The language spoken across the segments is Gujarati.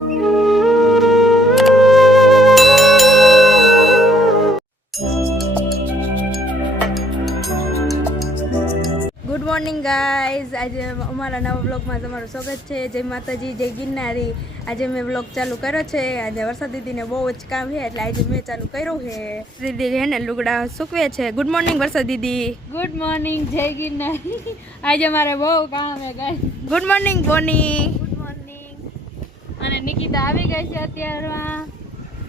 ગુડ મોર્નિંગ ગાઈઝ આજે અમારા નવા બ્લોગમાં તમારું સ્વાગત છે. જય માતાજી જય ગિરનારી. આજે મેં બ્લોગ ચાલુ કર્યો છે. આજે વરસાદ દીદીને બહુ જ કામ છે એટલે આજે મેં ચાલુ કર્યું છે. દીદી છે ને લુગડા સૂકવે છે. ગુડ મોર્નિંગ વરસાદ દીદી. ગુડ મોર્નિંગ જય ગિરનારી. આજે મારે બહુ કામ હે ગાય ગુડ મોર્નિંગ બોની. અને નિકિતા આવી ગઈ છે અત્યારમાં.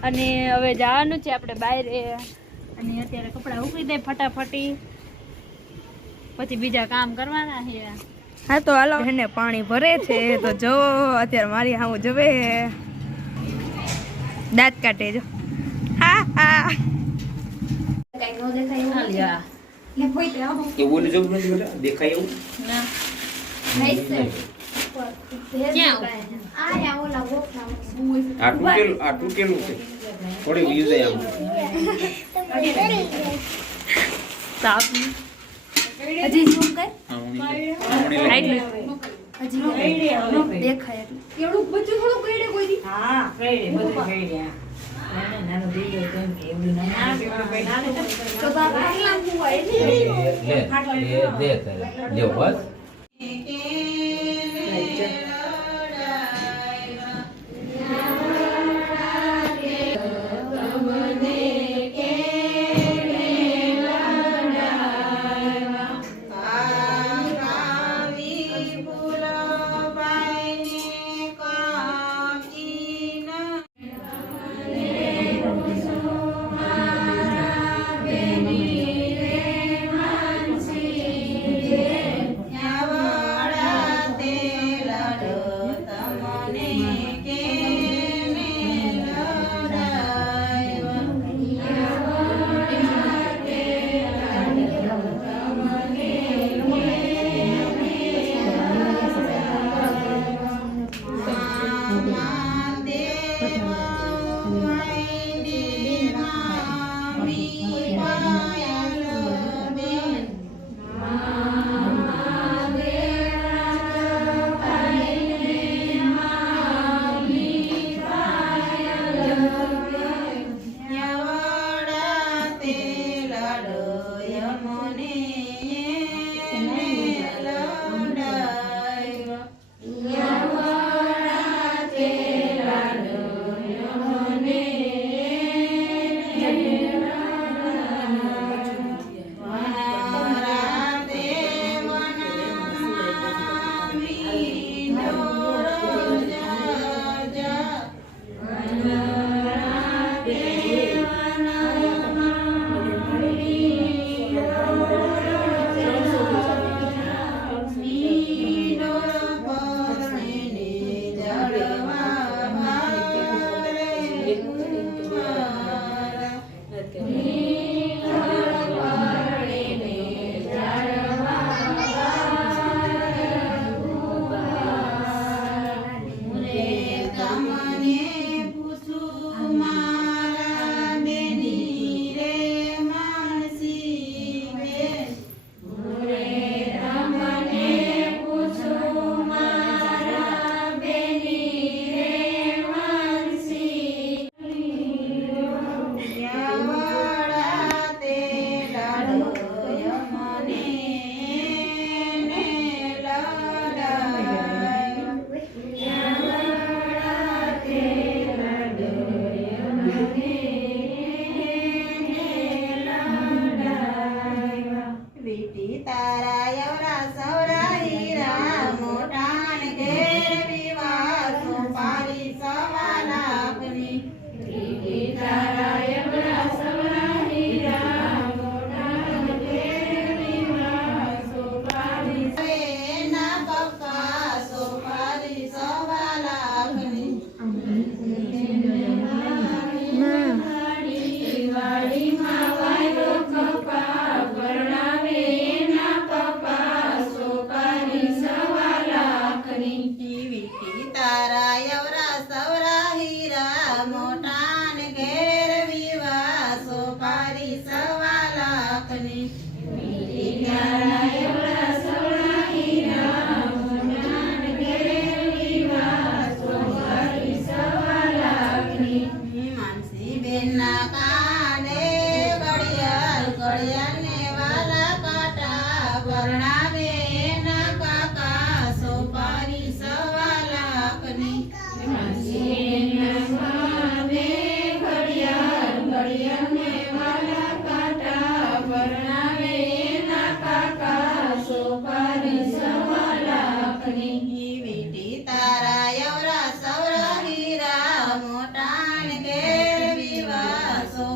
અને હવે જવાનું છે આપણે બહાર અને અત્યારે કપડાં ઉકળી દે ફટાફટી. પછી બીજા કામ કરવાના છે. હા તો હાલો. એને પાણી ભરે છે. તો જો અત્યારે મારી હામું જવે. દાંત કાઢે જો. હા હા. એવું ને જવું નથી બેટા? દેખાય એવું? હજી ઝૂમ હજી દેખાય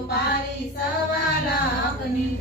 પારી સવા લાખની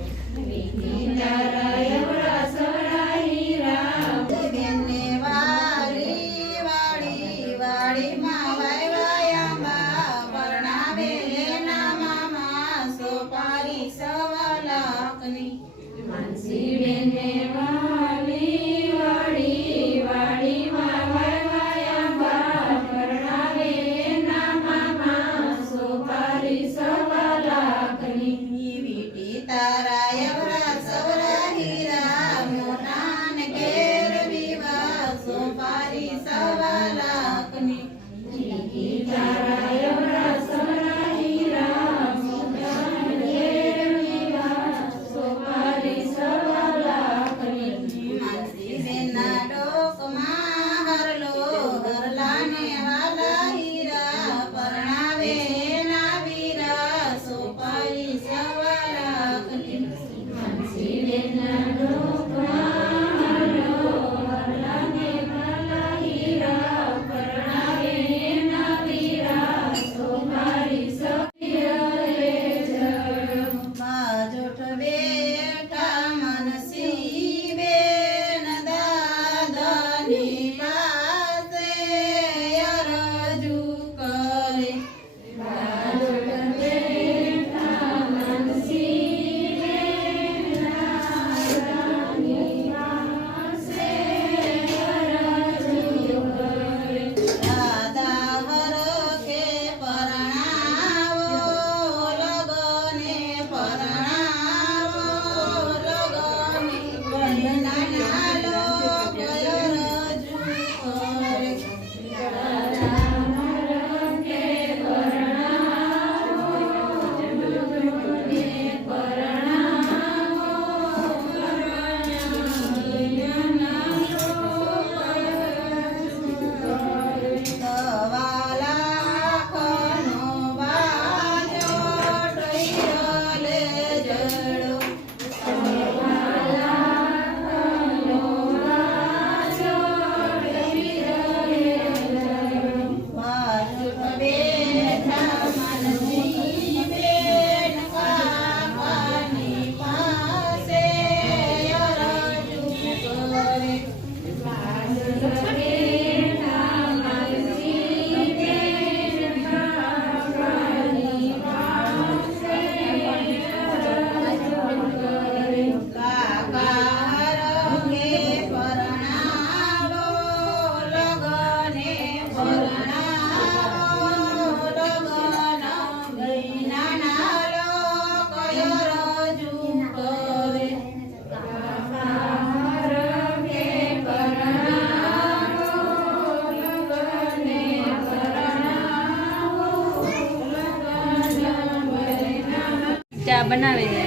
આ બનાવે છે.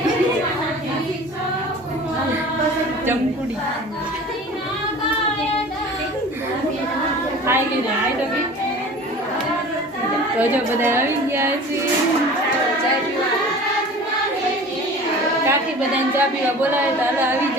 ચમકુડી ખાઈ ગઈ આઈ તો તો જો બધા આવી ગયા છે. કાકી બધાને ચા પીવા બોલાવે તો હાલ આવી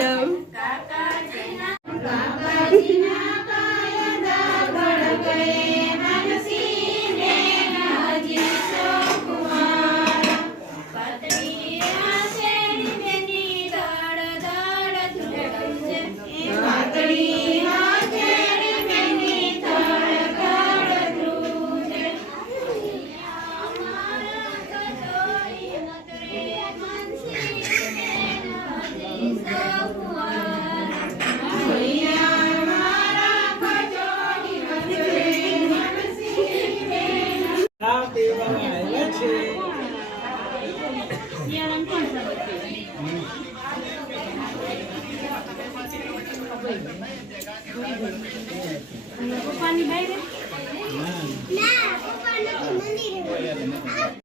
પપ્પાની બહાર ના પપ્પાનું મંદિર